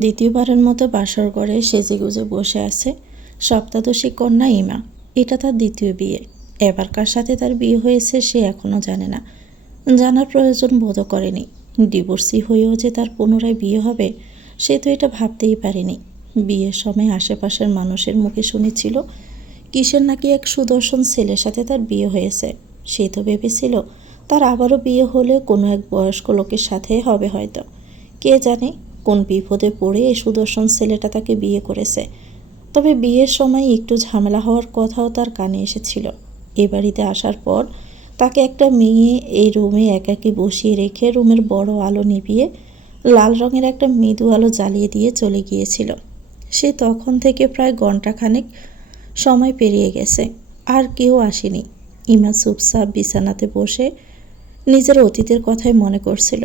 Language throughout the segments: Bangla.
দ্বিতীয়বারের মতো বাসর ঘরে সেজেগুজে বসে আছে সপ্তদশী কন্যা ইমা। এটা তার দ্বিতীয় বিয়ে। এবার কার সাথে তার বিয়ে হয়েছে সে এখনও জানে না, জানার প্রয়োজন বোধও করেনি। ডিভোর্সি হয়েও যে তার পুনরায় বিয়ে হবে সে তো এটা ভাবতেই পারেনি। বিয়ের সময় আশেপাশের মানুষের মুখে শুনেছিল কিসের নাকি এক সুদর্শন ছেলের সাথে তার বিয়ে হয়েছে। সে তো ভেবেছিল তার আবারও বিয়ে হলে কোনো এক বয়স্ক লোকের সাথে হবে হয়তো। কে জানে কোন বিপদে পড়ে এই সুদর্শন ছেলেটা তাকে বিয়ে করেছে। তবে বিয়ের সময় একটু ঝামেলা হওয়ার কথাও তার কানে এসেছিল। এ বাড়িতে আসার পর তাকে একটা মেয়ে এই রুমে একাকী বসিয়ে রেখে রুমের বড় আলো নিভিয়ে লাল রঙের একটা মৃদু আলো জ্বালিয়ে দিয়ে চলে গিয়েছিল। সে তখন থেকে প্রায় ঘণ্টাখানেক সময় পেরিয়ে গেছে, আর কেউ আসেনি। ইমা চুপচাপ বিছানাতে বসে নিজের অতীতের কথাই মনে করছিল।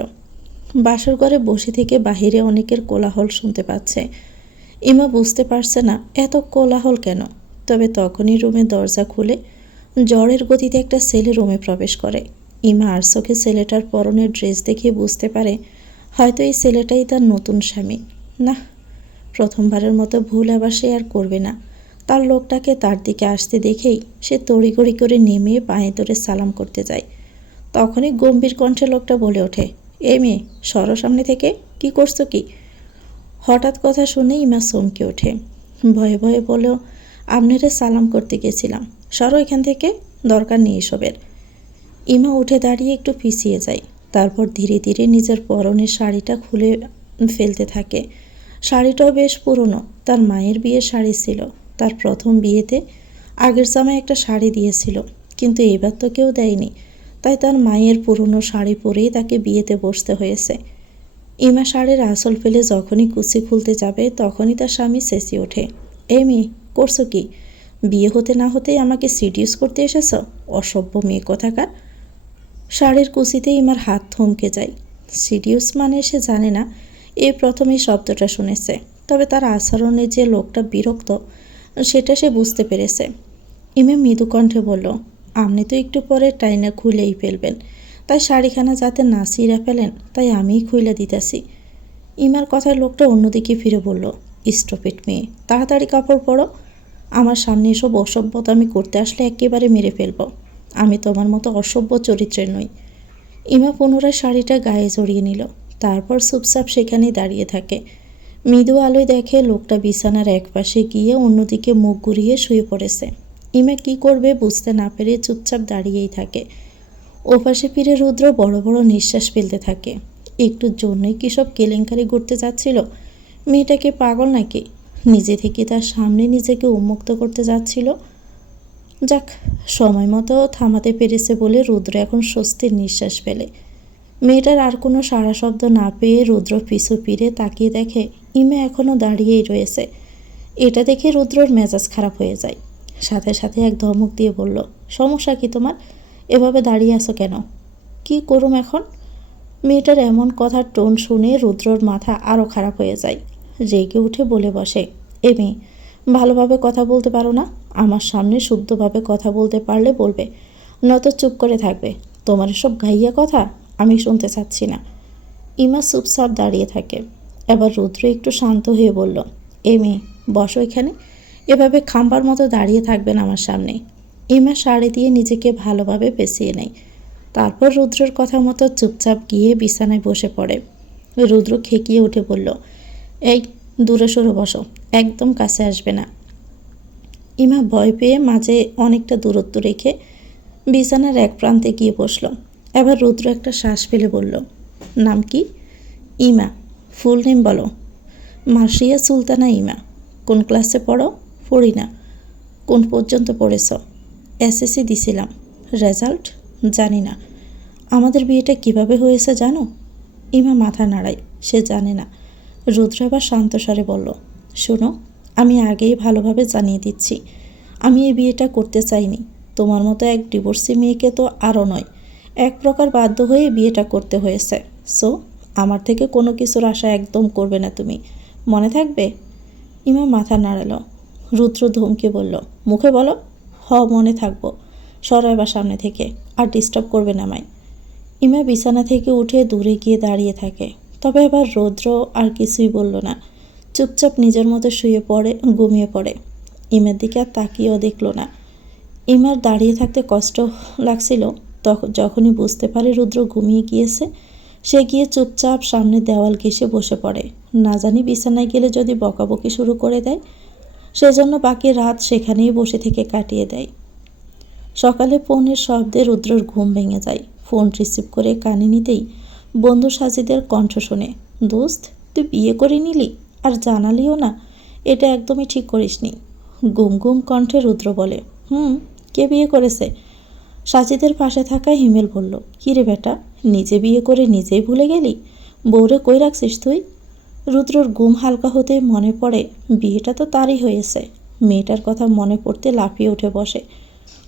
বাসর ঘরে বসে থেকে বাহিরে অনেকের কোলাহল শুনতে পাচ্ছে। ইমা বুঝতে পারছে না এত কোলাহল কেন। তবে তখনই রুমের দরজা খুলে ঝড়ের গতিতে একটা ছেলে রুমে প্রবেশ করে। ইমা আর চোখে ছেলেটার পরনের ড্রেস দেখে বুঝতে পারে হয়তো এই ছেলেটাই তার নতুন স্বামী। না, প্রথমবারের মতো ভুল আবার সে আর করবে না। তার লোকটাকে তার দিকে আসতে দেখেই সে তড়িঘড়ি করে নেমে পায়ে ধরে সালাম করতে যায়। তখনই গম্ভীর কণ্ঠে লোকটা বলে ওঠে, এ মেয়ে, সরো সামনে থেকে, কি করছো কি? হঠাৎ কথা শুনে ইমা চমকে ওঠে। ভয়ে ভয়ে বলেও, আপনারে সালাম করতে গেছিলাম, সরো এখান থেকে, দরকার নেই এসবের। ইমা উঠে দাঁড়িয়ে একটু পিছিয়ে যায়। তারপর ধীরে ধীরে নিজের পরনের শাড়িটা খুলে ফেলতে থাকে। শাড়িটাও বেশ পুরনো, তার মায়ের বিয়ের শাড়ি ছিল। তার প্রথম বিয়েতে আগের জামাই একটা শাড়ি দিয়েছিল, কিন্তু এবার তো কেউ দেয়নি। তাই তার মায়ের পুরনো শাড়ি পরেই তাকে বিয়েতে বসতে হয়েছে। ইমা শাড়ির আঁচল ফেলে যখনই কুচি খুলতে যাবে তখনই তার স্বামী চেঁচিয়ে ওঠে, এই মেয়ে, করছো কি? বিয়ে হতে না হতেই আমাকে সিডিউস করতে এসেছ, অসভ্য মেয়ে কোথাকার। শাড়ির কুচিতে ইমার হাত থমকে যায়। সিডিউস মানে সে জানে না, এই প্রথম এই শব্দটা শুনেছে। তবে তার আচরণে যে লোকটা বিরক্ত সেটা সে বুঝতে পেরেছে। ইমা মৃদু কণ্ঠে বলল, আপনি তো একটু পরে টাইনা খুলেই ফেলবেন, তাই শাড়িখানা যাতে না ছিঁড়া ফেলেন তাই আমিই খুলে দিতেছি। ইমার কথায় লোকটা অন্যদিকে ফিরে বলল, স্টপ ইট মেয়ে, তাড়াতাড়ি কাপড় পরো। আমার সামনে এসব অসভ্যতা আমি করতে আসলে একেবারে মেরে ফেলব। আমি তোমার মতো অসভ্য চরিত্রের নই। ইমা পুনরায় শাড়িটা গায়ে জড়িয়ে নিল। তারপর চুপচাপ সেখানেই দাঁড়িয়ে থাকে। মৃদু আলোয় দেখে লোকটা বিছানার একপাশে গিয়ে অন্যদিকে মুখ ঘুরিয়ে শুয়ে পড়েছে। ইমা কি করবে বুঝতে না পেরে চুপচাপ দাঁড়িয়েই থাকে। ওপাশে ফিরে রুদ্র বড় বড় নিঃশ্বাস ফেলতে থাকে। একটুর জন্যই কি সব কেলেঙ্কারি করতে যাচ্ছিল? মেয়েটাকে পাগল নাকি? নিজে থেকে তার সামনে নিজেকে উন্মুক্ত করতে যাচ্ছিল। যাক, সময় মতো থামাতে পেরেছে বলে রুদ্র এখন স্বস্তির নিঃশ্বাস ফেলে। মেয়েটার আর কোনো সাড়া শব্দ না পেয়ে রুদ্র পিছু ফিরে তাকিয়ে দেখে ইমা এখনও দাঁড়িয়েই রয়েছে। এটা দেখে রুদ্রর মেজাজ খারাপ হয়ে যায়। সাথে সাথে এক ধমক দিয়ে বলল, সমস্যা কি তোমার? এভাবে দাঁড়িয়ে আছো কেন? কি করুম এখন? মেয়েটার এমন কথার টোন শুনে রুদ্রর মাথা আরও খারাপ হয়ে যায়। রেগে উঠে বলে বসে, এ মেয়ে, ভালোভাবে কথা বলতে পারো না? আমার সামনে শুদ্ধভাবে কথা বলতে পারলে বলবে, নয়তো চুপ করে থাকবে। তোমার এসব গাইয়া কথা আমি শুনতে চাচ্ছি না। ইমা চুপচাপ দাঁড়িয়ে থাকে। এবার রুদ্র একটু শান্ত হয়ে বলল, এ মেয়ে, বসো এখানে, এভাবে খাম্বার মতো দাঁড়িয়ে থাকবেন আমার সামনে। ইমা শাড়ি দিয়ে নিজেকে ভালোভাবে পেঁচিয়ে নেয়। তারপর রুদ্রের কথা মতো চুপচাপ গিয়ে বিছানায় বসে পড়ে। রুদ্র খেকিয়ে উঠে বলল, এই, দূরে সরে বসো, একদম কাছে আসবে না। ইমা ভয় পেয়ে মাঝে অনেকটা দূরত্ব রেখে বিছানার এক প্রান্তে গিয়ে বসল। এবার রুদ্র একটা শ্বাস ফেলে বলল, নাম কি? ইমা। ফুল নেম বলো। মার্শিয়া সুলতানা ইমা। কোন ক্লাসে পড়ো? পড়ি না। কোন পর্যন্ত পড়েছ? এসএসসি দিছিলাম। রেজাল্ট? জানি না। আমাদের বিয়েটা কিভাবে হয়েছে জানো? ইমা মাথা নাড়ায়, সে জানে না। রুদ্র এবার শান্ত স্বরে বলল, শোনো, আমি আগেই ভালোভাবে জানিয়ে দিচ্ছি, আমি এই বিয়েটা করতে চাইনি। তোমার মতো এক ডিভোর্সি মেয়েকে তো আরও নয়, এক প্রকার বাধ্য হয়ে বিয়েটা করতে হয়েছে। সো আমার থেকে কোনো কিছুর আশা একদম করবে না তুমি, মনে থাকবে? ইমা মাথা নাড়াল। রুদ্র ধমকে বলল, মুখে বলো, মনে থাকবো। সরো এবার সামনে থেকে, আর ডিস্টার্ব করবে না আমায়। ইমা বিছানা থেকে উঠে দূরে গিয়ে দাঁড়িয়ে থাকে। তবে এবার রুদ্র আর কিছুই বলল না। চুপচাপ নিজের মতো শুয়ে পড়ে, ঘুমিয়ে পড়ে। ইমার দিকে আর তাকিয়েও দেখল না। ইমার দাঁড়িয়ে থাকতে কষ্ট লাগছিল। যখনই বুঝতে পারে রুদ্র ঘুমিয়ে গিয়েছে, সে গিয়ে চুপচাপ সামনে দেওয়াল ঘেঁষে বসে পড়ে। না জানি বিছানায় গেলে যদি বকাবকি শুরু করে দেয়, সেজন্য বাকি রাত সেখানেই বসে থেকে কাটিয়ে দেয়। সকালে ফোনের শব্দে রুদ্রর ঘুম ভেঙে যায়। ফোন রিসিভ করে কানে নিতেই বন্ধু সাজিদের কণ্ঠ শোনে। দোস্ত, তুই বিয়ে করে নিলি আর জানালিও না, এটা একদমই ঠিক করিসনি। গুম গুম কণ্ঠে রুদ্র বলে, কে বিয়ে করেছে? সাজিদের পাশে থাকা হিমেল বলল, কী রে বেটা, নিজে বিয়ে করে নিজেই ভুলে গেলি? বউরে কই রাখছিস তুই? রুদ্রর ঘুম হালকা হতে মনে পড়ে বিয়েটা তো তারই হয়েছে। মেয়েটার কথা মনে পড়তে লাফিয়ে উঠে বসে।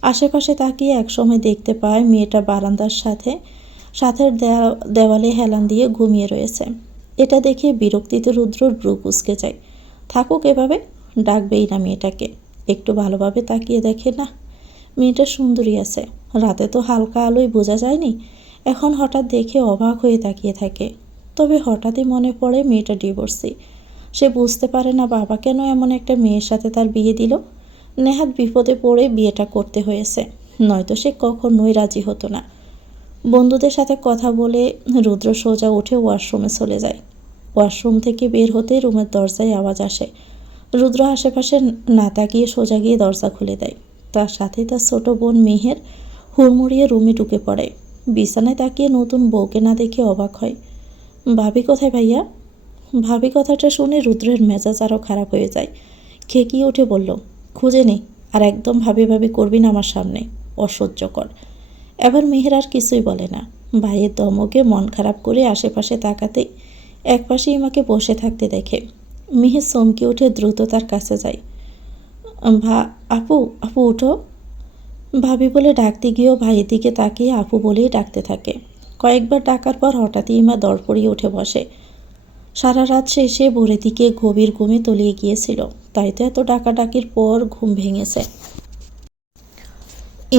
আশেপাশে তাকিয়ে একসময় দেখতে পায় মেয়েটা বারান্দার সাথের দেওয়ালে হেলান দিয়ে ঘুমিয়ে রয়েছে। এটা দেখে বিরক্তিতে রুদ্রর ভ্রু কুঁচকে যায়। থাকুক এভাবে, ডাকবেই না মেয়েটাকে। একটু ভালোভাবে তাকিয়ে দেখে, না, মেয়েটা সুন্দরী আছে। রাতে তো হালকা আলোয় বোঝা যায়নি, এখন হঠাৎ দেখে অবাক হয়ে তাকিয়ে থাকে। তবে হঠাৎই মনে পড়ে মেয়েটা ডিভোর্সি। সে বুঝতে পারে না বাবা কেন এমন একটা মেয়ের সাথে তার বিয়ে দিল। নেহাত বিপদে পড়ে বিয়েটা করতে হয়েছে, নয়তো সে কখনোই রাজি হতো না। বন্ধুদের সাথে কথা বলে রুদ্র সোজা উঠে ওয়াশরুমে চলে যায়। ওয়াশরুম থেকে বের হতে রুমের দরজায় আওয়াজ আসে। রুদ্র আশেপাশে না তাকিয়ে সোজা গিয়ে দরজা খুলে দেয়। তার সাথে তার ছোট বোন মেহের হুড়মুড়িয়ে রুমে ঢুকে পড়ে। বিছানায় তাকিয়ে নতুন বউকে না দেখে অবাক হয়। ভাবি কোথায় ভাইয়া? ভাবি কথাটা শুনে রুদ্রের মেজাজ আরও খারাপ হয়ে যায়। খেকিয়ে উঠে বলল, খুঁজে নেই, আর একদম ভাবি ভাবি করবি না আমার সামনে, অসহ্যকর। এবার মেহের আর কিছুই বলে না। ভাইয়ের ধমকে মন খারাপ করে আশেপাশে তাকাতেই একপাশে ইমাকে বসে থাকতে দেখে। মেহের চমকে উঠে দ্রুত তার কাছে যায়। আপু, আপু উঠো। ভাবি বলে ডাকতে গিয়েও ভাইয়ের দিকে তাকিয়ে আপু বলেই ডাকতে থাকে। কয়েকবার ডাকার পর হঠাৎই ইমা দরপড়িয়ে উঠে বসে। সারা রাত শেষে ভোরের দিকে গভীর ঘুমে তলিয়ে গিয়েছিল, তাই তো এত ডাকাডাকির পর ঘুম ভেঙেছে।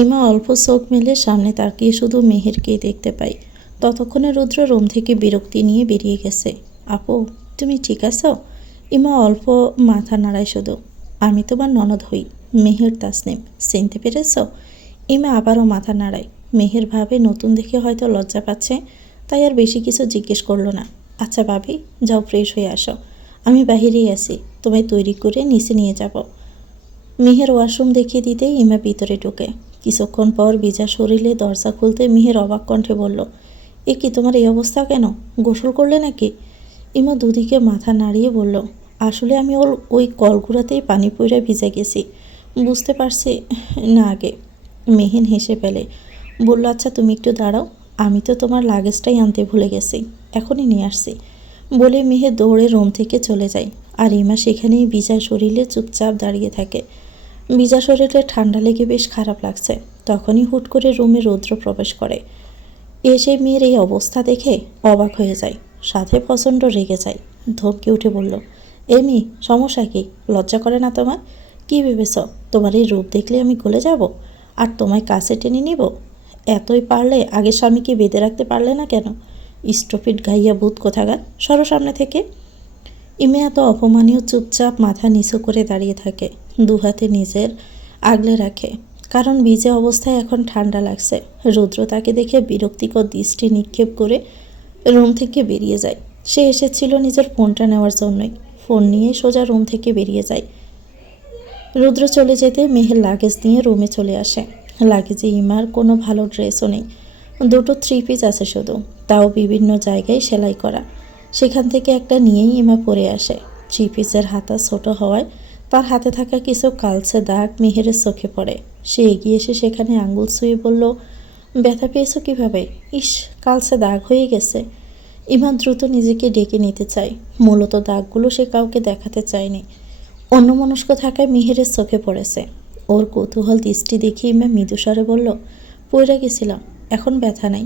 ইমা অল্প চোখ মেলে সামনে তাকিয়ে শুধু মেহেরকেই দেখতে পাই। ততক্ষণে রুদ্র রুম থেকে বিরক্তি নিয়ে বেরিয়ে গেছে। আপু, তুমি ঠিক আছো? ইমা অল্প মাথা নাড়ায় শুধু। আমি তোমার ননদ হই, মেহের তাসনিম, চিনতে পেরেছ? ইমা আবারও মাথা নাড়ায়। মেহের ভাবে নতুন দেখে হয়তো লজ্জা পাচ্ছে, তাই আর বেশি কিছু জিজ্ঞেস করলো না। আচ্ছা ভাবি, যাও ফ্রেশ হয়ে আসো, আমি বাহিরেই আছি, তোমায় তৈরি করে নিচে নিয়ে যাব। মেহের ওয়াশরুম দেখিয়ে দিতেই ইমা ভিতরে ঢোকে। কিছুক্ষণ পর ভিজা শরীরে দরজা খুলতে মেহের অবাক কণ্ঠে বলল, এ কি, তোমার এই অবস্থা কেন? গোসল করলে নাকি? ইমা দুদিকে মাথা নাড়িয়ে বলল, আসলে আমি ওই কলগুড়াতেই পানি পইড়া ভিজে গেছি, বুঝতে পারছি না আগে। মেহের হেসে ফেলে, বলল, আচ্ছা তুমি একটু দাঁড়াও, আমি তো তোমার লাগেজটাই আনতে ভুলে গেছি, এখনই নিয়ে আসছি। বলে মেহের দৌড়ে রুম থেকে চলে যায়। আর ইমা সেখানেই ভিজা শরীরে চুপচাপ দাঁড়িয়ে থাকে। ভিজা শরীরে ঠান্ডা লেগে বেশ খারাপ লাগছে। তখনই হুট করে রুমে রৌদ্র প্রবেশ করে। এসে মেয়ের এই অবস্থা দেখে অবাক হয়ে যায়, সাথে প্রচণ্ড রেগে যায়। ধমকে উঠে বলল, এমি, সমস্যা কি? লজ্জা করে না তোমার? কি ভেবেছ তোমার এই রূপ দেখলে আমি গলে যাব আর তোমায় কাছে টেনে নিব? এতই পারলে আগে স্বামীকে বেঁধে রাখতে পারলে না কেন? স্টপিট গাইয়া ভূত কোথাকার, সরো সামনে থেকে। ইমে এত অপমানীয় চুপচাপ মাথা নিচু করে দাঁড়িয়ে থাকে, দু হাতে নিজের আগলে রাখে, কারণ ভিজে অবস্থায় এখন ঠান্ডা লাগছে। রুদ্র তাকে দেখে বিরক্তিকর দৃষ্টি নিক্ষেপ করে রুম থেকে বেরিয়ে যায়। সে এসেছিল নিজের ফোনটা নেওয়ার জন্যই। ফোন নিয়ে সোজা রুম থেকে বেরিয়ে যায়। রুদ্র চলে যেতে মেহের লাগেজ নিয়ে রুমে চলে আসে। লাগেজে ইমার কোনো ভালো ড্রেসও নেই, দুটো থ্রি পিস আছে শুধু, তাও বিভিন্ন জায়গায় সেলাই করা। সেখান থেকে একটা নিয়েই ইমা পরে আসে। থ্রি পিসের হাতা ছোট হওয়ায় তার হাতে থাকা কিছু কালচে দাগ মেহেরের চোখে পড়ে। সে এগিয়ে এসে সেখানে আঙুল ছুঁয়ে বলল, ব্যথা পেয়েছো কীভাবে? ইস, কালচে দাগ হয়ে গেছে। ইমা দ্রুত নিজেকে ডেকে নিতে চায়। মূলত দাগগুলো সে কাউকে দেখাতে চায়নি, অন্যমনস্ক থাকায় মেহেরের চোখে পড়েছে। ওর কৌতূহল দৃষ্টি দেখে ইমা মৃদুস্বরে বলল, পড়ে গেছিলাম, এখন ব্যথা নাই।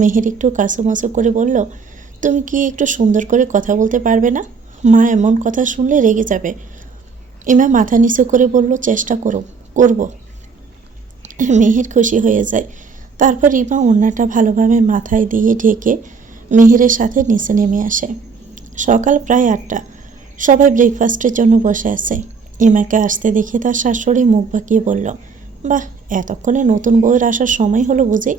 মেহের একটু কাছুমাছু করে বলল, তুমি কি একটু সুন্দর করে কথা বলতে পারবে না? মা এমন কথা শুনলে রেগে যাবে। ইমা মাথা নিচু করে বলল, চেষ্টা করব। মেহের খুশি হয়ে যায়। তারপর ইমা ওড়নাটা ভালোভাবে মাথায় দিয়ে ঢেকে মেহেরের সাথে নিচে নেমে আসে। সকাল প্রায় 8টা। সবাই ব্রেকফাস্টের জন্য বসে আছে। ইমাকে আসতে দেখে তার শাশুড়ি মুখ বাঁকিয়ে বলল, বাহ, এতক্ষণে নতুন বউয়ের আসার সময় হলো বুঝি।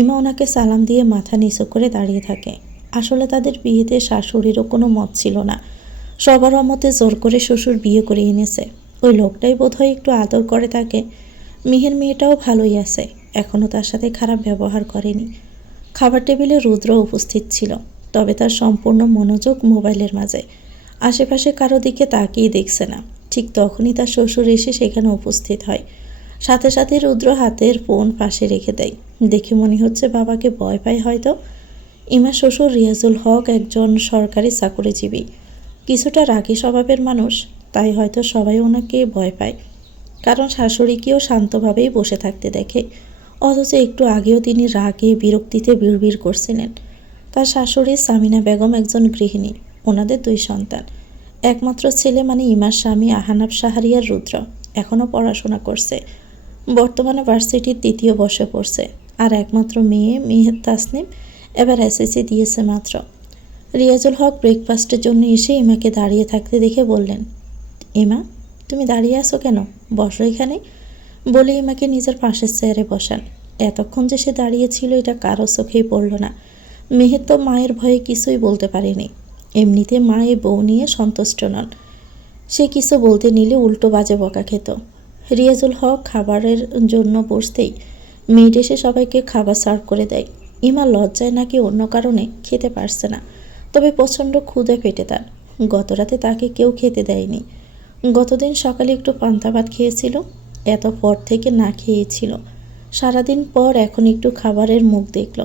ইমা ওনাকে সালাম দিয়ে মাথা নিচু করে দাঁড়িয়ে থাকে। আসলে তাদের বিয়েতে শাশুড়িরও কোনো মত ছিল না। সবার মতে জোর করে শ্বশুর বিয়ে করে এনেছে। ওই লোকটাই বোধহয় একটু আদর করে তাকে। মিহির মেয়েটাও ভালোই আছে, এখনও তার সাথে খারাপ ব্যবহার করেনি। খাবার টেবিলে রুদ্র উপস্থিত ছিল, তবে তার সম্পূর্ণ মনোযোগ মোবাইলের মাঝে। আশেপাশে কারো দিকে তাকিয়ে দেখছে না। ঠিক তখনই তার শ্বশুর এসে সেখানে উপস্থিত হয়। সাথে সাথে রুদ্র হাতের ফোন পাশে রেখে দেয়। দেখে মনে হচ্ছে বাবাকে ভয় পায় হয়তো। ইমার শ্বশুর রিয়াজুল হক একজন সরকারি চাকরিজীবী, কিছুটা রাগী স্বভাবের মানুষ, তাই হয়তো সবাই ওনাকে ভয় পায়। কারণ শাশুড়িকেও শান্তভাবেই বসে থাকতে দেখে, অথচ একটু আগেও তিনি রাগে বিরক্তিতে বিড়বিড় করছিলেন। তার শাশুড়ি সামিনা বেগম একজন গৃহিণী, ওনাদের 2 সন্তান। একমাত্র ছেলে মানে ইমার স্বামী আহানাব শাহরিয়ার রুদ্র এখনও পড়াশোনা করছে, বর্তমানে ভার্সিটির 3য় বর্ষে পড়ছে। আর একমাত্র মেয়ে মেহের তাসনিম এবার এসএসসি দিয়েছে মাত্র। রিয়াজুল হক ব্রেকফাস্টের জন্য এসে ইমাকে দাঁড়িয়ে থাকতে দেখে বললেন, ইমা, তুমি দাঁড়িয়ে আছো কেন? বসো এখানে, বলে ইমাকে নিজের পাশের চেয়ারে বসান। এতক্ষণ যে সে দাঁড়িয়েছিল এটা কারো চোখেই পড়ল না। মেহের তো মায়ের ভয়ে কিছুই বলতে পারেনি। এমনিতে মা এ বউ নিয়ে সন্তুষ্ট নন, সে কিছু বলতে নিলে উল্টো বাজে বকা খেত। রিয়াজুল হক খাবারের জন্য বসতেই মেয়েট এসে সবাইকে খাবার সার্ভ করে দেয়। ইমা লজ্জায় নাকি অন্য কারণে খেতে পারছে না, তবে প্রচণ্ড ক্ষুধে পেটে তার। গতরাতে তাকে কেউ খেতে দেয়নি। গতদিন সকালে একটু পান্তা ভাত খেয়েছিল, এত পর থেকে না খেয়েছিল। সারাদিন পর এখন একটু খাবারের মুখ দেখল।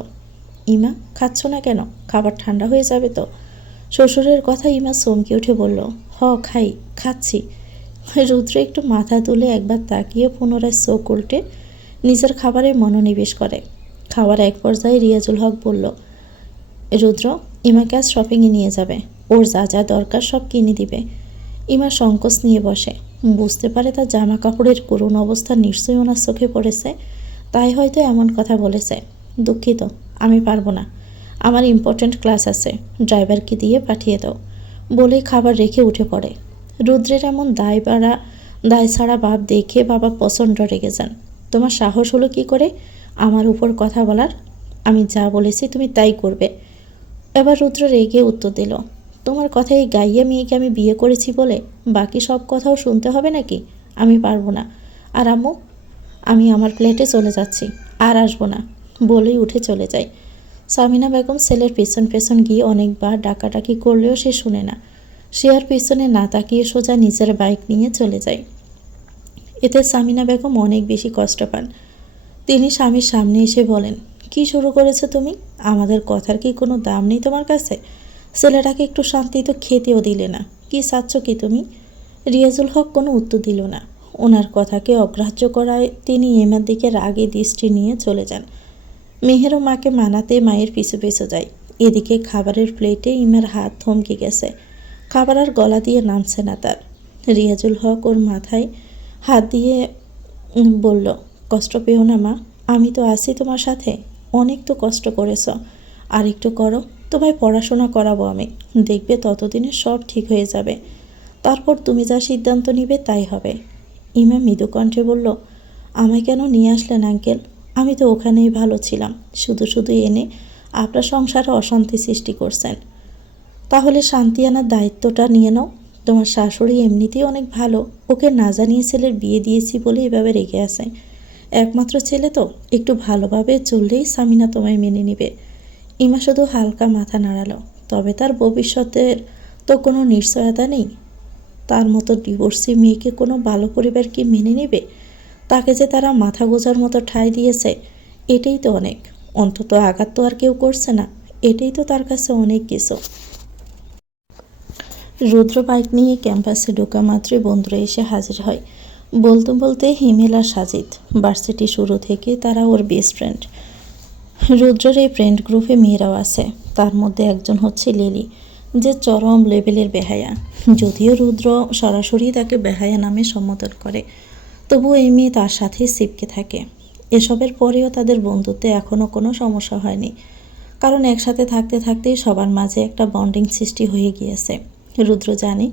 ইমা, খাচ্ছ না কেন? খাবার ঠান্ডা হয়ে যাবে তো। শ্বশুরের কথা ইমা চমকে উঠে বলল, খাচ্ছি। রুদ্র একটু মাথা তুলে একবার তাকিয়ে পুনরায় চোখ উল্টে নিজের খাবারে মনোনিবেশ করে। খাওয়ার এক পর্যায়ে রিয়াজুল হক বলল, রুদ্র, ইমাকে আজ শপিংয়ে নিয়ে যাবে, ওর যা যা দরকার সব কিনে দিবে। ইমা সংকোচ নিয়ে বসে, বুঝতে পারে তার জামা কাপড়ের করুণ অবস্থা নিশ্চয়ই ওনার চোখে পড়েছে, তাই হয়তো এমন কথা বলেছে। দুঃখিত, আমি পারবো না, আমার ইম্পর্ট্যান্ট ক্লাস আছে, ড্রাইভারকে দিয়ে পাঠিয়ে দাও, বলেই খাবার রেখে উঠে পড়ে। রুদ্রের এমন দায় ছাড়া ভাব দেখে বাবা প্রচণ্ড রেগে যান। তোমার সাহস হলো কি করে আমার উপর কথা বলার? আমি যা বলেছি তুমি তাই করবে। এবার রুদ্র রেগে উত্তর দিল, তোমার কথাই গাইয়া মেয়েকে আমি বিয়ে করেছি বলে বাকি সব কথাও শুনতে হবে নাকি? আমি পারবো না। আর আম্মু, আমি আমার ফ্ল্যাটে চলে যাচ্ছি, আর আসবো না, বলেই উঠে চলে যায়। সামিনা বেগম ছেলের পেছন পেছন গিয়ে অনেকবার ডাকাডাকি করলেও সে শুনে না। সে আর পেছনে না তাকিয়ে সোজা নিজের বাইক নিয়ে চলে যায়। এতে সামিনা বেগম অনেক বেশি কষ্ট পান। তিনি স্বামীর সামনে এসে বলেন, কি শুরু করেছো তুমি? আমাদের কথার কি কোনো দাম নেই তোমার কাছে? ছেলেটাকে একটু শান্তি তো খেতেও দিলে না, কি চাচ্ছ কি তুমি? রিয়াজুল হক কোনো উত্তর দিল না। ওনার কথাকে অগ্রাহ্য করায় তিনি এমার দিকে রাগে দৃষ্টি নিয়ে চলে যান। মেহেরও মাকে মানাতে মায়ের পিছু পিছু যায়। এদিকে খাবারের প্লেটে ইমার হাত থমকে গেছে, খাবার আর গলা দিয়ে নামছে না তার। রিয়াজুল হক ওর মাথায় হাত দিয়ে বলল, কষ্ট পেও না মা, আমি তো আছি তোমার সাথে, অনেক তো কষ্ট করেছ, আর একটু করো, তোমায় পড়াশোনা করাবো আমি, দেখবে ততদিনে সব ঠিক হয়ে যাবে, তারপর তুমি যা সিদ্ধান্ত নিবে তাই হবে। ইমা মৃদু কণ্ঠে বলল, আমায় কেন নিয়ে আসলেন আঙ্কেল? আমি তো ওখানেই ভালো ছিলাম, শুধু শুধু এনে আপনার সংসারে অশান্তি সৃষ্টি করছেন। তাহলে শান্তি আনার দায়িত্বটা নিয়ে নাও। তোমার শাশুড়ি এমনিতেই অনেক ভালো, ওকে না জানিয়ে ছেলের বিয়ে দিয়েছি বলে এভাবে রেগে আছে। একমাত্র ছেলে তো, একটু ভালোভাবে চললেই সামিনা তোমায় মেনে নেবে। ইমা শুধু হালকা মাথা নাড়ালো, তবে তার ভবিষ্যতের তো কোনো নিশ্চয়তা নেই। তার মতো ডিভোর্সি মেয়েকে কোনো ভালো পরিবার কি মেনে নেবে? তাকে যে তারা মাথা গোজার মতো ঠাঁই দিয়েছে, এটাই তো অনেক। অন্তত আঘাত তো আর কেউ করছে না, এটাই তো তার কাছে অনেক কিছু। রুদ্র বাইক নিয়ে ক্যাম্পাসে ঢোকা মাত্রই বন্ধুরা এসে হাজির হয়। বলতে বলতে হিমেল আর সাজিদ, ভার্সিটি শুরু থেকে তারা ওর বেস্ট ফ্রেন্ড। রুদ্রের এই ফ্রেন্ড গ্রুপে মেয়েরাও আছে, তার মধ্যে একজন হচ্ছে লিলি, যে চরম লেভেলের বেহায়া। যদিও রুদ্র সরাসরি তাকে বেহায়া নামে সম্বোধন করে, তবুও এই মেয়ে তার সাথেই চিপকে থাকে। এসবের পরেও তাদের বন্ধুত্বে এখনও কোনো সমস্যা হয়নি, কারণ একসাথে থাকতে থাকতেই সবার মাঝে একটা বন্ডিং সৃষ্টি হয়ে গিয়েছে। রুদ্র জানে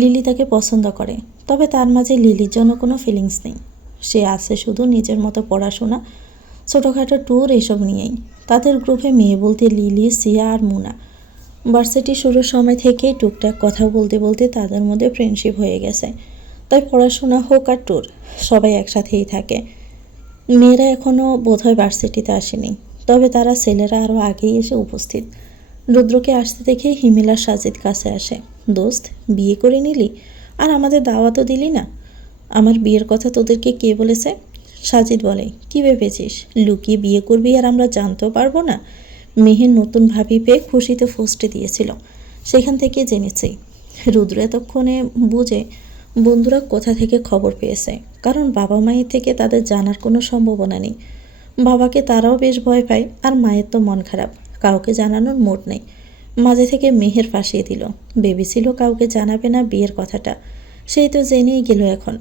লিলি তাকে পছন্দ করে, তবে তার মাঝে লিলির জন্য কোনো ফিলিংস নেই। সে আছে শুধু নিজের মতো পড়াশোনা, ছোটোখাটো ট্যুর এসব নিয়েই। তাদের গ্রুপে মেয়ে বলতে লিলি, সিয়া আর মুনা। ভার্সিটি শুরুর সময় থেকেই টুকটাক কথা বলতে বলতে তাদের মধ্যে ফ্রেন্ডশিপ হয়ে গেছে। তাই পড়াশোনা হোক আর ট্যুর, সবাই একসাথেই থাকে। মেয়েরা এখনও বোধহয় ভার্সিটিতে আসেনি, তবে তারা ছেলেরা আরও আগেই এসে উপস্থিত। রুদ্রকে আসতে দেখে হিমেল আর সাজিদ কাছে আসে। দোস্ত, বিয়ে করে নিলি? আর আমাদের দাওয়াতও দিলি না। আমার বিয়ের কথা তোদেরকে কে বলেছে? সাজিদ বলে, কি ভেবেছিস লুকিয়ে বিয়ে করবি আর আমরা জানতেও পারবো না? মেহের নতুন ভাবি পেয়ে খুশিতে ফস্টে দিয়েছিল, সেখান থেকে জেনেছি। রুদ্র এতক্ষণে বুঝে বন্ধুরা কোথা থেকে খবর পেয়েছে, কারণ বাবা মায়ের থেকে তাদের জানার কোনো সম্ভাবনা নেই। বাবাকে তারাও বেশ ভয় পায়, আর মায়ের তো মন খারাপ, কাউকে জানানোর মোড নেই। মাঝে থেকে মেহের ফাঁসিয়ে দিল, ভেবেছিল কাউকে জানাবে না বিয়ের কথাটা, সেই তো জেনেই গেল এখন।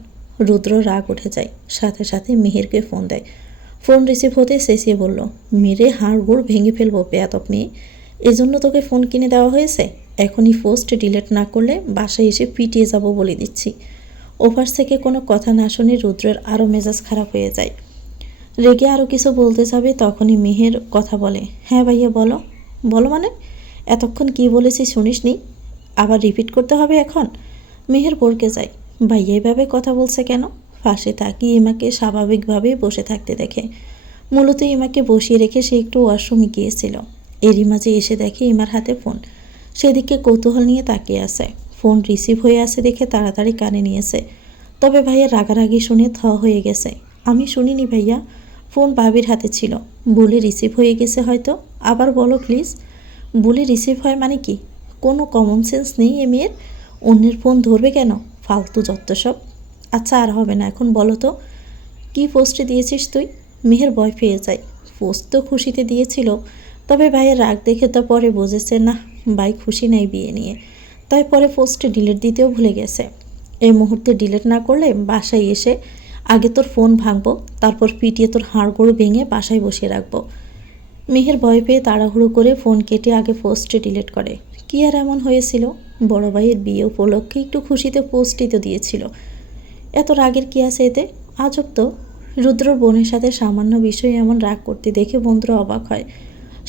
রুদ্র রাগ উঠে যায়, সাথে সাথে মেহেরকে ফোন দেয়। ফোন রিসিভ হতে চেঁচিয়ে বলল, মেরে হাড় গোড় ভেঙে ফেলবো বেয়াদব মেয়ে। এজন্য তোকে ফোন কিনে দেওয়া হয়েছে? এখনই পোস্ট ডিলিট না করলে বাসায় এসে পিটিয়ে যাব বলে দিচ্ছি। ওপাশ থেকে কোনো কথা না শুনে রুদ্রের আরও মেজাজ খারাপ হয়ে যায়। রেগে আরও কিছু বলতে যাবে, তখনই মেহের কথা বলে, হ্যাঁ ভাইয়া বলো। বলো মানে? এতক্ষণ কি বলেছি শুনিসনি? আবার রিপিট করতে হবে এখন? মেহের বরকে যায়, ভাইয়া এভাবে কথা বলছে কেন? পাশে তাকিয়ে ইমাকে স্বাভাবিকভাবেই বসে থাকতে দেখে। মূলত ইমাকে বসিয়ে রেখে সে একটু ওয়াশরুমে গিয়েছিল। এরই মাঝে এসে দেখে ইমার হাতে ফোন। সেদিকে কৌতূহল নিয়ে তাকিয়ে আছে। ফোন রিসিভ হয়ে আসে দেখে তাড়াতাড়ি কানে নিয়েছে। তবে ভাইয়া রাগারাগি শুনে থ হয়ে গেছে। আমি শুনিনি ভাইয়া, ফোন ভাবির হাতে ছিল, ভুলে রিসিভ হয়ে গেছে হয়তো। আবার বলো প্লিজ। ভুলে রিসিভ হয় মানে কি? কোনো কমন সেন্স নেই এ মেয়ের। অন্যের ফোন ধরবে কেন? ফালতু যত্ত সব। আচ্ছা আর হবে না, এখন বলো তো কী পোস্টে দিয়েছিস তুই? মেহের ভয় পেয়ে যায়। পোস্ট তো খুশিতে দিয়েছিল, তবে ভাইয়ের রাগ দেখে তো পরে বুঝেছে না, ভাই খুশি নাই বিয়ে নিয়ে, তাই পরে পোস্টে ডিলিট দিতেও ভুলে গেছে। এই মুহূর্তে ডিলিট না করলে বাসায় এসে আগে তোর ফোন ভাঙবো, তারপর পিটিয়ে তোর হাড়গোড় ভেঙে বাসায় বসিয়ে রাখবো। মেহের ভয় পেয়ে তাড়াহুড়ো করে ফোন কেটে আগে পোস্টে ডিলিট করে। কী আর এমন হয়েছিল? বড় ভাইয়ের বিয়ে উপলক্ষে একটু খুশিতে পোস্টই তো দিয়েছিল, এত রাগের কী আছে এতে? আজব তো। রুদ্রর বোনের সাথে সামান্য বিষয়ে এমন রাগ করতে দেখে বন্ধুরা অবাক হয়।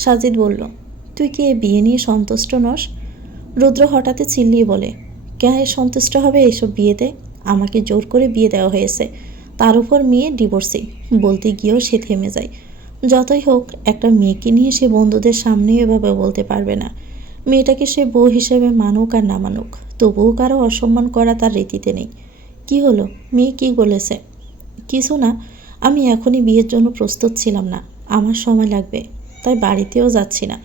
সাজিদ বলল, তুই কি এ বিয়ে নিয়ে সন্তুষ্ট নস? রুদ্র হঠাৎই চিল্লিয়ে বলে, কে সন্তুষ্ট হবে এইসব বিয়েতে? আমাকে জোর করে বিয়ে দেওয়া হয়েছে, তার উপর মেয়ে ডিভোর্সি। বলতে গিয়েও সে থেমে যায়। যতই হোক, একটা মেয়েকে নিয়ে সে বন্ধুদের সামনেও এভাবে বলতে পারবে না। মেয়েটাকে সে বউ হিসেবে মানুক আর না মানুক, তবুও কারো অসম্মান করা তার রীতিতে নেই। কি হলো? মেয়ে কি বলেছে? কিছু না, আমি এখনই বিয়ের জন্য প্রস্তুত ছিলাম না, আমার সময় লাগবে, তাই বাড়িতেও যাচ্ছি না,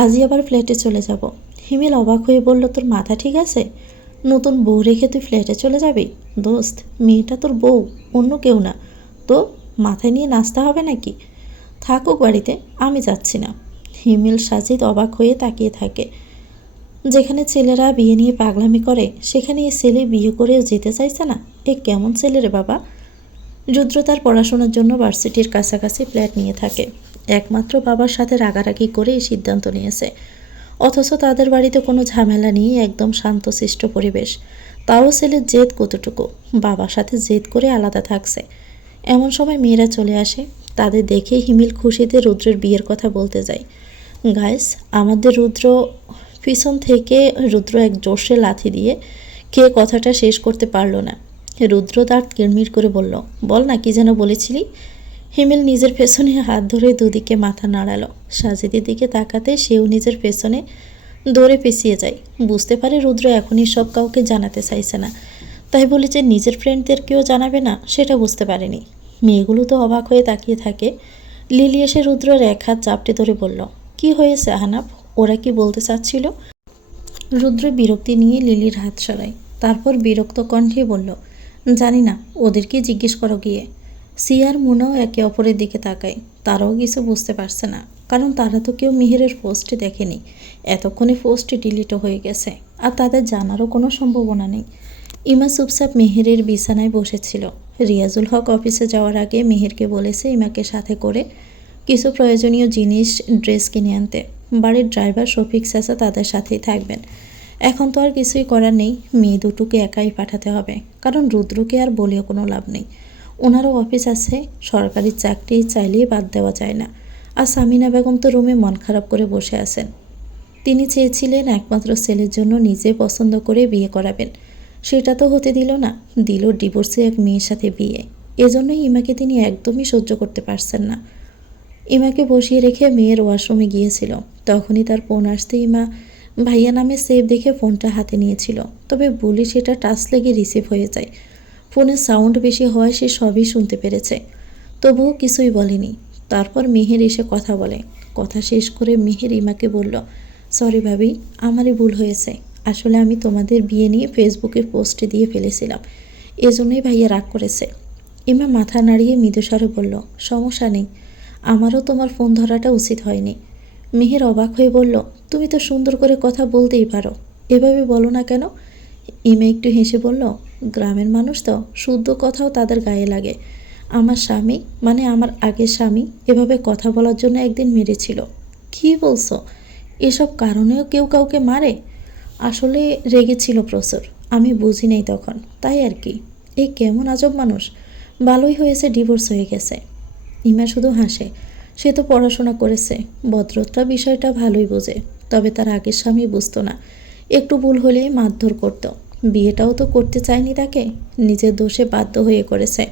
আজই আবার ফ্ল্যাটে চলে যাব। হিমেল অবাক হয়ে বলল, তোর মাথা ঠিক আছে? নতুন বউ রেখে তুই ফ্ল্যাটে চলে যাবি? দোস্ত, মেয়েটা তোর বউ, অন্য কেউ না। তো মাথায় নিয়ে নাচতে হবে নাকি? থাকুক বাড়িতে, আমি যাচ্ছি না। হিমেল সাজিদ অবাক হয়ে তাকিয়ে থাকে। যেখানে ছেলেরা বিয়ে নিয়ে পাগলামি করে, সেখানে এই ছেলে বিয়ে করেও যেতে চাইছে না। এ কেমন ছেলে রে বাবা? রুদ্র তার পড়াশোনার জন্য ভার্সিটির কাছাকাছি ফ্ল্যাট নিয়ে থাকে। একমাত্র বাবার সাথে রাগারাগি করে এই সিদ্ধান্ত নিয়েছে। অথচ তাদের বাড়িতে কোনো ঝামেলা নেই, একদম শান্তশিষ্ট পরিবেশ। তাও ছেলের জেদ কতটুকু, বাবার সাথে জেদ করে আলাদা থাকছে। এমন সময় মেয়েরা চলে আসে। তাদের দেখে হিমেল খুশিতে রুদ্রের বিয়ের কথা বলতে যায়। গাইস, আমাদের রুদ্র পিছন থেকে রুদ্র এক জোশে লাথি দিয়ে খেয়ে কথাটা শেষ করতে পারল না। রুদ্র দাঁত কিরমির করে বলল, বল না, কি যেন বলেছিলি? হিমেল নিজের পেছনে হাত ধরে দুদিকে মাথা নাড়ালো। সাজিদের দিকে তাকাতে সেও নিজের পেছনে দৌড়ে পিছিয়ে যায়। বুঝতে পারে রুদ্র এখনই সব কাউকে জানাতে চাইছে না, তাই বলে যে নিজের ফ্রেন্ডদেরকেও জানাবে না সেটা বুঝতে পারেনি। মেয়েগুলো তো অবাক হয়ে তাকিয়ে থাকে। লিলি এসে রুদ্রের এক হাত চাপটে ধরে বলল, কি হয়েছে আহনাফ? ওরা কি বলতে চাচ্ছিল? রুদ্র বিরক্তি নিয়ে লিলির হাত সরায়, তারপর বিরক্ত কণ্ঠে বলল, জানি না, ওদেরকে জিজ্ঞেস করো গিয়ে। সিয়ার মুনাও একে অপরের দিকে তাকায়। তারাও কিছু বুঝতে পারছে না, কারণ তারা তো কেউ মিহিরের পোস্টে দেখেনি। এতক্ষণে পোস্টে ডিলিটও হয়ে গেছে, আর তাদের জানারও কোনো সম্ভাবনা নেই। ইমা চুপচাপ মেহেরের বিছানায় বসেছিল। রিয়াজুল হক অফিসে যাওয়ার আগে মেহেরকে বলেছে ইমাকে সাথে করে কিছু প্রয়োজনীয় জিনিস, ড্রেস কিনে আনতে। বাড়ির ড্রাইভার শফিক চাচা তাদের সাথেই থাকবেন। এখন তো আর কিছুই করার নেই, মেয়ে দুটোকে একাই পাঠাতে হবে, কারণ রুদ্রকে আর বলেও কোনো লাভ নেই। ওনারও অফিস আছে, সরকারি চাকরি চাইলেই বাদ দেওয়া যায় না। আর সামিনা বেগম তো রুমে মন খারাপ করে বসে আছেন। তিনি চেয়েছিলেন একমাত্র ছেলের জন্য নিজে পছন্দ করে বিয়ে করাবেন, সেটা তো হতে দিল না, দিল ডিভোর্সে এক মেয়ের সাথে বিয়ে। এজন্যই ইমাকে তিনি একদমই সহ্য করতে পারছেন না। ইমাকে বসিয়ে রেখে মেয়ের ওয়াশরুমে গিয়েছিল, তখনই তার ফোন আসতে ইমা ভাইয়া নামে সেভ দেখে ফোনটা হাতে নিয়েছিল, তবে বলি সেটা টাচ লেগে রিসিভ হয়ে যায়। ফোনের সাউন্ড বেশি হওয়ায় সে সবই শুনতে পেরেছে, তবুও কিছুই বলেনি। তারপর মেহের এসে কথা বলে। কথা শেষ করে মেহের ইমাকে বলল, সরি ভাবি, আমারই ভুল হয়েছে। আসলে আমি তোমাদের বিয়ে নিয়ে ফেসবুকে পোস্টে দিয়ে ফেলেছিলাম, এজন্যই ভাইয়া রাগ করেছে। ইমা মাথা নাড়িয়ে মৃদুস্বরে বলল, সমস্যা নেই, আমারও তোমার ফোন ধরাটা উচিত হয়নি। মেহের অবাক হয়ে বলল, তুমি তো সুন্দর করে কথা বলতেই পারো, এভাবে বলো না কেন? ইমা একটু হেসে বলল, গ্রামের মানুষ তো, শুদ্ধ কথাও তাদের গায়ে লাগে। আমার স্বামী, মানে আমার আগের স্বামী, এভাবে কথা বলার জন্য একদিন মেরেছিল। কী বলছো? এসব কারণেও কেউ কাউকে মারে? আসলে রেগেছিল প্রচুর, আমি বুঝি নাই তখন, তাই আর কি। এই কেমন আজব মানুষ। ভালোই হয়েছে ডিভোর্স হয়ে গেছে। ইমা শুধু হাসে। সে তো পড়াশোনা করেছে, ভদ্রতা বিষয়টা ভালোই বোঝে, তবে তার আগের স্বামী বুঝতো না, একটু ভুল হলেই মারধর করত। বিয়েটাও তো করতে চায়নি তাকে, নিজের দোষে বাধ্য হয়ে করেছে।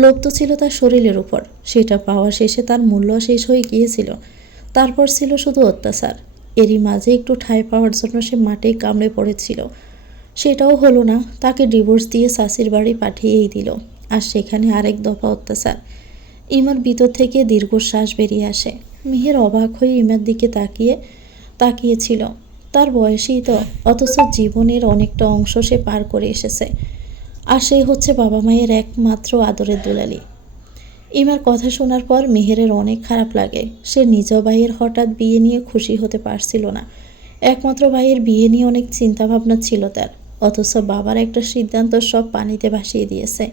লোভ তো ছিল তার শরীরের উপর, সেটা পাওয়া শেষে তার মূল্য শেষ হয়ে গিয়েছিল। তারপর ছিল শুধু অত্যাচার। এরই মাঝে একটু ঠাঁই পাওয়ার জন্য সে মাঠেই কামড়ে পড়েছিল, সেটাও হলো না, তাকে ডিভোর্স দিয়ে শাশুড়ির বাড়ি পাঠিয়েই দিল। আর সেখানে আরেক দফা অত্যাচার। ইমার ভিতর থেকে দীর্ঘশ্বাস বেরিয়ে আসে। মেহের অবাক হয়ে ইমার দিকে তাকিয়েছিল। তার বয়সেই তো, অথচ জীবনের অনেকটা অংশ সে পার করে এসেছে। আর সেই হচ্ছে বাবা মায়ের একমাত্র আদরের দুলালি। ইমার কথা শোনার পর মেহেরের অনেক খারাপ লাগে। সে নিজ ভাইয়ের হঠাৎ বিয়ে নিয়ে খুশি হতে পারছিল না। একমাত্র ভাইয়ের বিয়ে নিয়ে অনেক চিন্তাভাবনা ছিল তার, অথচ বাবার একটা সিদ্ধান্ত সব পানিতে ভাসিয়ে দিয়েছে।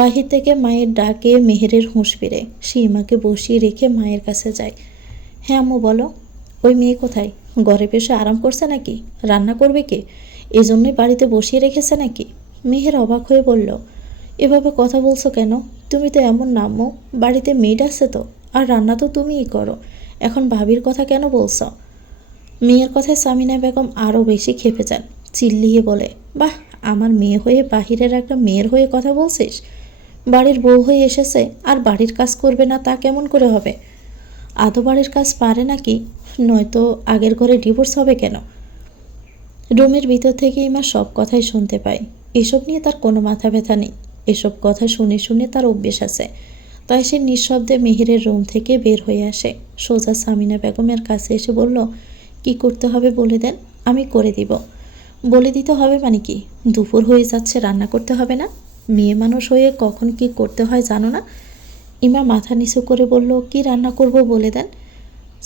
বাহির থেকে মায়ের ডাকে মেহেরের হুঁশ ফিরে। সে ইমাকে বসিয়ে রেখে মায়ের কাছে যায়। হ্যাঁ আম্মু বলো। ওই মেয়ে কোথায়? ঘরে বসে আরাম করছে নাকি? রান্না করবে কে? এজন্যই বাড়িতে বসিয়ে রেখেছে নাকি? মেহের অবাক হয়ে বলল, এভাবে কথা বলছো কেন? তুমি তো এমন না আম্মু, বাড়িতে মেয়েড আছে তো, আর রান্না তো তুমিই করো, এখন ভাবির কথা কেন বলছো? মেয়ের কথায় সামিনা বেগম আরও বেশি ক্ষেপে যান। চিল্লিয়ে বলে, বাহ, আমার মেয়ে হয়ে বাহিরের একটা মেয়ের হয়ে কথা বলছিস? বাড়ির বউ হয়ে এসেছে আর বাড়ির কাজ করবে না, তা কেমন করে হবে? আদৌ বাড়ির কাজ পারে নাকি? নয়তো আগের ঘরে ডিভোর্স হবে কেন? রুমের ভিতর থেকে ইমা সব কথাই শুনতে পায়। এসব নিয়ে তার কোনো মাথা ব্যথা নেই, এসব কথা শুনে শুনে তার অভ্যেস আছে। তাই সে নিঃশব্দে মেহেরের রুম থেকে বের হয়ে আসে, সোজা সামিনা বেগমের কাছে এসে বলল, কি করতে হবে বলে দেন, আমি করে দিব। বলে দিতে হবে মানে কি? দুপুর হয়ে যাচ্ছে, রান্না করতে হবে না? মেয়ে মানুষ হয়ে কখন কি করতে হয় জানো না? ইমা মাথা নিচু করে বলল, কি রান্না করব বলে দেন।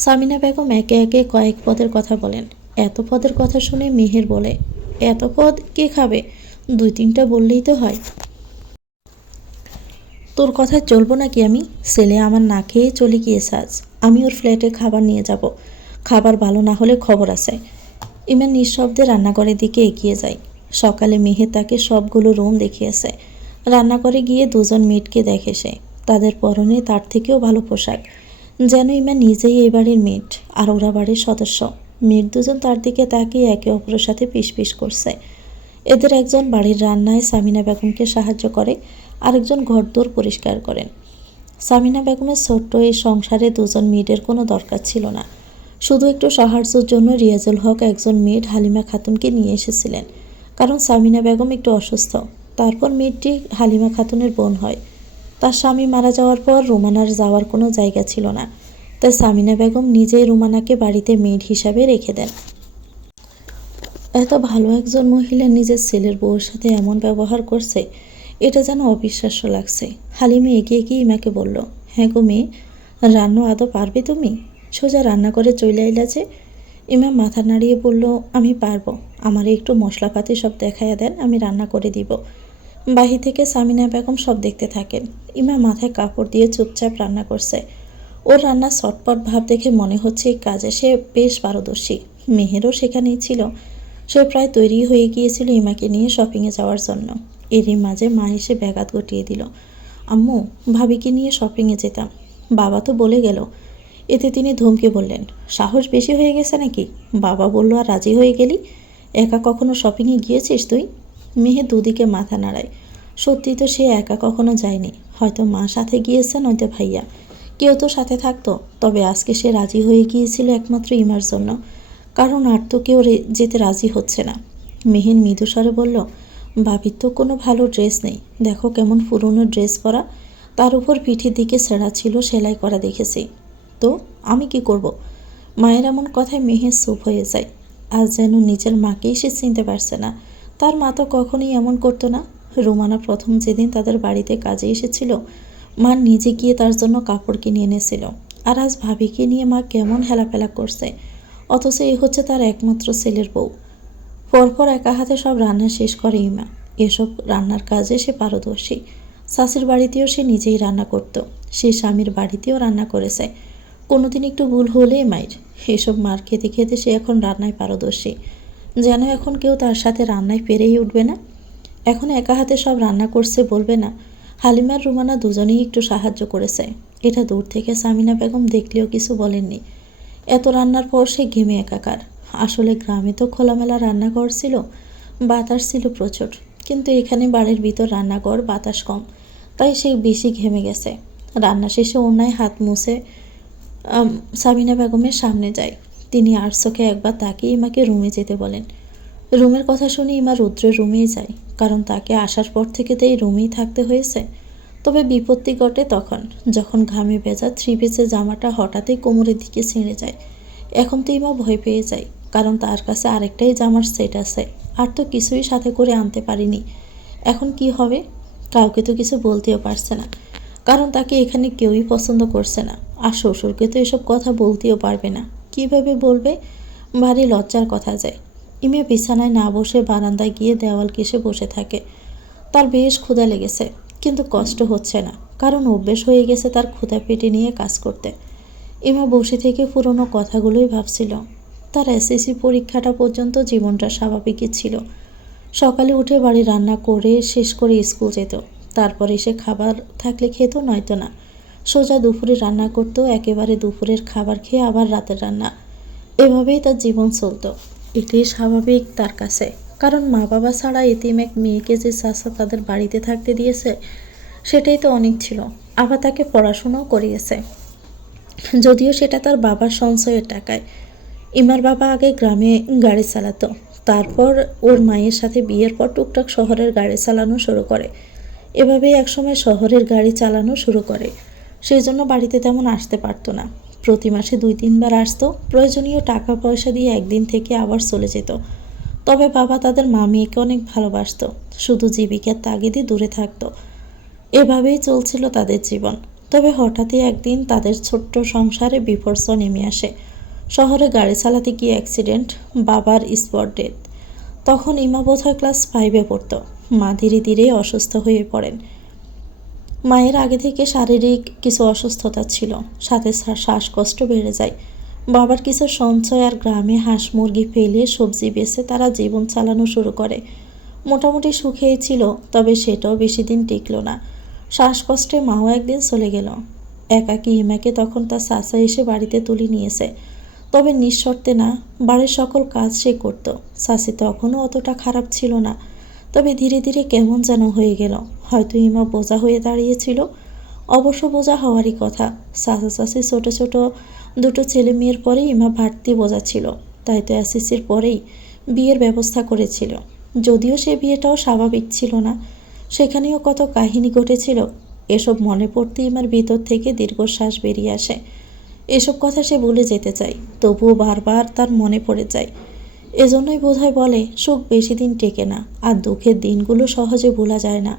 সামিনা বেগম একে একে কয়েক পদের কথা বলেন। এত পদের কথা শুনে মেহের বলে, এত পদ কে খাবে? 2-3টা বললেই তো হয়। তোর কথা চলবো নাকি আমি? ছেলে আমার না খেয়ে চলে গিয়েছে আজ, আমি ওর ফ্ল্যাটে খাবার নিয়ে যাব, খাবার ভালো না হলে খবর আছে। ইমা নিঃশব্দে রান্নাঘরের দিকে এগিয়ে যায়। সকালে মেহের তাকে সবগুলো রুম দেখিয়েছে। রান্নাঘরে গিয়ে দুজন মেয়েটকে দেখে সে, তাদের পরনে তার থেকেও ভালো পোশাক, যেন ইমা নিজেই এই বাড়ির মেট আর ওরা বাড়ির সদস্য। মেয়ের দুজন তার দিকে তাকিয়ে একে অপরের সাথে পিস করছে। এদের একজন বাড়ির রান্নায় সামিনা বেগমকে সাহায্য করে, আরেকজন ঘরদোর পরিষ্কার করেন। সামিনা বেগমের ছোট্ট এই সংসারে দুজন মেয়েদের কোনো দরকার ছিল না। শুধু একটু সাহায্যের জন্য রিয়াজুল হক একজন মেয়েড হালিমা খাতুনকে নিয়ে এসেছিলেন, কারণ সামিনা বেগম একটু অসুস্থ। তারপর মেয়েটি হালিমা খাতুনের বোন হয়। তার স্বামী মারা যাওয়ার পর রুমানার যাওয়ার কোনো জায়গা ছিল না, তাই সামিনা বেগম নিজেই রুমানাকে বাড়িতে মেয়েড হিসাবে রেখে দেন। এত ভালো একজন মহিলা নিজের ছেলের বউয়ের সাথে এমন ব্যবহার করছে, এটা যেন অবিশ্বাস্য লাগছে। হালিমা এগিয়ে গিয়ে ইমাকে বলল, হ্যাঁ গো মেয়ে, রান্না আদৌ পারবে তুমি? সোজা রান্না করে চলে আইলা যে। ইমা মাথা নাড়িয়ে বলল, আমি পারবো, আমার একটু মশলাপাতি সব দেখাইয়া দেন, আমি রান্না করে দিব। বাহির থেকে সামিনা বেগম সব দেখতে থাকেন। ইমা মাথায় কাপড় দিয়ে চুপচাপ রান্না করছে। ওর রান্না চটপট ভাব দেখে মনে হচ্ছে এই কাজে সে বেশ পারদর্শী। মেহেরও সেখানেই ছিল। সে প্রায় তৈরি হয়ে গিয়েছিল ইমাকে নিয়ে শপিংয়ে যাওয়ার জন্য। এরই মাঝে মা এসে ব্যাঘাত ঘটিয়ে দিল। আম্মু, ভাবিকে নিয়ে শপিংয়ে যেতাম, বাবা তো বলে গেল। এতে তিনি ধমকে বললেন, সাহস বেশি হয়ে গেছে নাকি? বাবা বলল আর রাজি হয়ে গেলি? একা কখনো শপিংয়ে গিয়েছিস তুই? মেহে দুদিকে মাথা নাড়ায়। সত্যি তো সে একা কখনো যায়নি, হয়তো মা সাথে গিয়েছে, নয়তো ভাইয়া, কেউ তো সাথে থাকতো। তবে আজকে সে রাজি হয়ে গিয়েছিল একমাত্র ইমার জন্য, কারণ আর তো কেউ যেতে রাজি হচ্ছে না। মেহের মৃদুস্বরে বলল, ভাবির তো কোনো ভালো ড্রেস নেই, দেখো কেমন পুরনো ড্রেস পরা, তার উপর পিঠের দিকে ছেঁড়া ছিল, সেলাই করা দেখেছি। তো আমি কি করব? মায়ের এমন কথায় মেহের চুপ হয়ে যায়। আজ যেন নিজের মাকেই সে চিনতে পারছে না। তার মা তো কখনোই এমন করতো না। রুমানা প্রথম যেদিন তাদের বাড়িতে কাজে এসেছিল, মা নিজে গিয়ে তার জন্য কাপড় কিনে এনেছিল। আর আজ ভাবিকে নিয়ে মা কেমন হেলাফেলা করছে, অথচ এই হচ্ছে তার একমাত্র ছেলের বউ। পরপর একা হাতে সব রান্না শেষ করে ইমা। এসব রান্নার কাজে সে পারদর্শী। শাশুর বাড়িতেও সে নিজেই রান্না করত, সে স্বামীর বাড়িতেও রান্না করেছে। কোনোদিন একটু ভুল হলে মায়ের। এসব মার খেতে খেতে সে এখন রান্নায় পারদর্শী, যেন এখন কেউ তার সাথে রান্নায় পেরেই উঠবে না। এখন একা হাতে সব রান্না করছে বলবে না। হালিমার রুমানা দুজনেই একটু সাহায্য করেছে। এটা দূর থেকে সামিনা বেগম দেখলেও কিছু বলেননি। এত রান্নার পর সে ঘেমে একাকার। আসলে গ্রামে তো খোলামেলা রান্নাঘর ছিল, বাতাস ছিল প্রচুর, কিন্তু এখানে বাড়ির ভিতর রান্নাঘর, বাতাস কম, তাই সে বেশি ঘেমে গেছে। রান্না শেষে অন্যায় হাত মুছে সামিনা বেগমের সামনে যায়। তিনি আর চোখে একবার তাকিয়ে ইমাকে রুমে যেতে বলেন। রুমের কথা শুনে ইমা রুদ্রের রুমেই যায়, কারণ তাকে আসার পর থেকে তো এই রুমেই থাকতে হয়েছে। তবে বিপত্তি ঘটে তখন, যখন ঘামে ভেজা থ্রি পিসের জামাটা হঠাৎই কোমরের দিকে ছিঁড়ে যায়। এখন তো ইমা ভয় পেয়ে যায়, কারণ তার কাছে আরেকটাই জামার সেট আছে, আর তো কিছুই সাথে করে আনতে পারিনি। এখন কি হবে? কাউকে তো কিছু বলতেও পারছে না, কারণ তাকে এখানে কেউই পছন্দ করছে না। আর শ্বশুরকে তো এসব কথা বলতেও পারবে না, কিভাবে বলবে? ভারী লজ্জার কথা যায়। ইমে বিছানায় না বসে বারান্দায় গিয়ে দেওয়াল ঘেঁষে বসে থাকে। তার বেশ ক্ষুধা লেগেছে, কিন্তু কষ্ট হচ্ছে না, কারণ অভ্যেস হয়ে গেছে তার ক্ষুধা পেটে নিয়ে কাজ করতে। ইমা বসে থেকে পুরনো কথাগুলোই ভাবছিল। তার এসএসসি পরীক্ষাটা পর্যন্ত জীবনটা স্বাভাবিকই ছিল। সকালে উঠে বাড়ি রান্না করে শেষ করে স্কুল যেত, তারপর এসে খাবার থাকলে খেত, নয়তো না। সোজা দুপুরে রান্না করতো, একেবারে দুপুরের খাবার খেয়ে আবার রাতের রান্না। এভাবেই তার জীবন চলত। এটাই স্বাভাবিক তার কাছে, কারণ মা বাবা ছাড়া এতিম এক মেয়েকে যে চাচা তাদের বাড়িতে থাকতে দিয়েছে, সেটাই তো অনেক ছিল। আবার তাকে পড়াশোনাও করিয়েছে, যদিও সেটা তার বাবার সঞ্চয়ের টাকায়। ইমার বাবা আগে গ্রামে গাড়ি চালাতো, তারপর ওর মায়ের সাথে বিয়ের পর টুকটাক শহরের গাড়ি চালানো শুরু করে। এভাবেই একসময় শহরের গাড়ি চালানো শুরু করে, সেই জন্য বাড়িতে তেমন আসতে পারতো না। প্রতি মাসে 2-3 বার আসতো, প্রয়োজনীয় টাকা পয়সা দিয়ে একদিন থেকে আবার চলে যেত। তবে বাবা তাদের মা মেয়েকে অনেক ভালোবাসতো, শুধু জীবিকার তাগিদে দূরে থাকতো। এভাবেই চলছিল তাদের জীবন। তবে হঠাৎই একদিন তাদের ছোট্ট সংসারে বিপর্যয় নেমে আসে। শহরে গাড়ি চালাতে গিয়ে অ্যাক্সিডেন্ট, বাবার স্পট ডেথ। তখন ইমা বোধহয় ক্লাস 5-এ পড়তো। মা ধীরে ধীরে অসুস্থ হয়ে পড়েন। মায়ের আগে থেকে শারীরিক কিছু অসুস্থতা ছিল, সাথে শ্বাসকষ্ট বেড়ে যায়। বাবার কিছু সঞ্চয় আর গ্রামে হাঁস মুরগি ফেলে সবজি বেচে তারা জীবন চালানো শুরু করে। মোটামুটি সুখেই ছিল, তবে সেটাও বেশি দিন টিকল না। শ্বাসকষ্টে মাও একদিন চলে গেল। একাকী ইমাকে তখন তার চাচা এসে বাড়িতে তুলে নিয়েছে, তবে নিঃশর্তে না, বাড়ির সকল কাজ সে করত। চাচি তখনও অতটা খারাপ ছিল না, তবে ধীরে ধীরে কেমন যেন হয়ে গেল। হয়তো ইমা বোঝা হয়ে দাঁড়িয়েছিল। অবশ্য বোঝা হওয়ারই কথা। চাচা চাচি ছোট ছোট দুটো ছেলে মেয়ের পরেই ইমা বাড়তি বোঝা ছিল, তাই তো এসএসসির পরেই বিয়ের ব্যবস্থা করেছিল। যদিও সে বিয়েটাও স্বাভাবিক ছিল না, সেখানেও কত কাহিনী ঘটেছিল। এসব মনে পড়তে ইমার ভিতর থেকে দীর্ঘশ্বাস বেরিয়ে আসে। এসব কথা সে ভুলে যেতে চায়, তবুও বারবার তার মনে পড়ে যায়। এজন্যই বোধহয় বলে, সুখ বেশি দিন টেকে না, আর দুঃখের দিনগুলো সহজে ভোলা যায় না।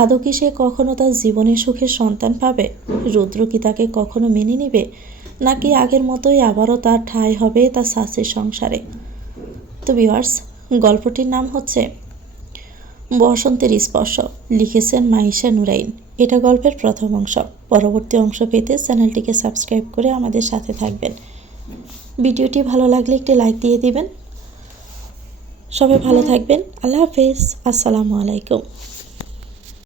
আদৌ কি সে কখনো তার জীবনে সুখের সন্তান পাবে? রুদ্র কি তাকে কখনো মেনে নেবে, নাকি আগের মতোই আবারও তার ঠাঁই হবে তার শাশুড়ির সংসারে? তো ভিউয়ার্স, গল্পটির নাম হচ্ছে বসন্তের স্পর্শ, লিখেছেন মাইশা নুরাইন। এটা গল্পের প্রথম অংশ। পরবর্তী অংশ পেতে চ্যানেলটিকে সাবস্ক্রাইব করে আমাদের সাথে থাকবেন। ভিডিওটি ভালো লাগলে একটি লাইক দিয়ে দিবেন। সবাই ভালো থাকবেন। আল্লাহ হাফেজ। আসসালামু আলাইকুম।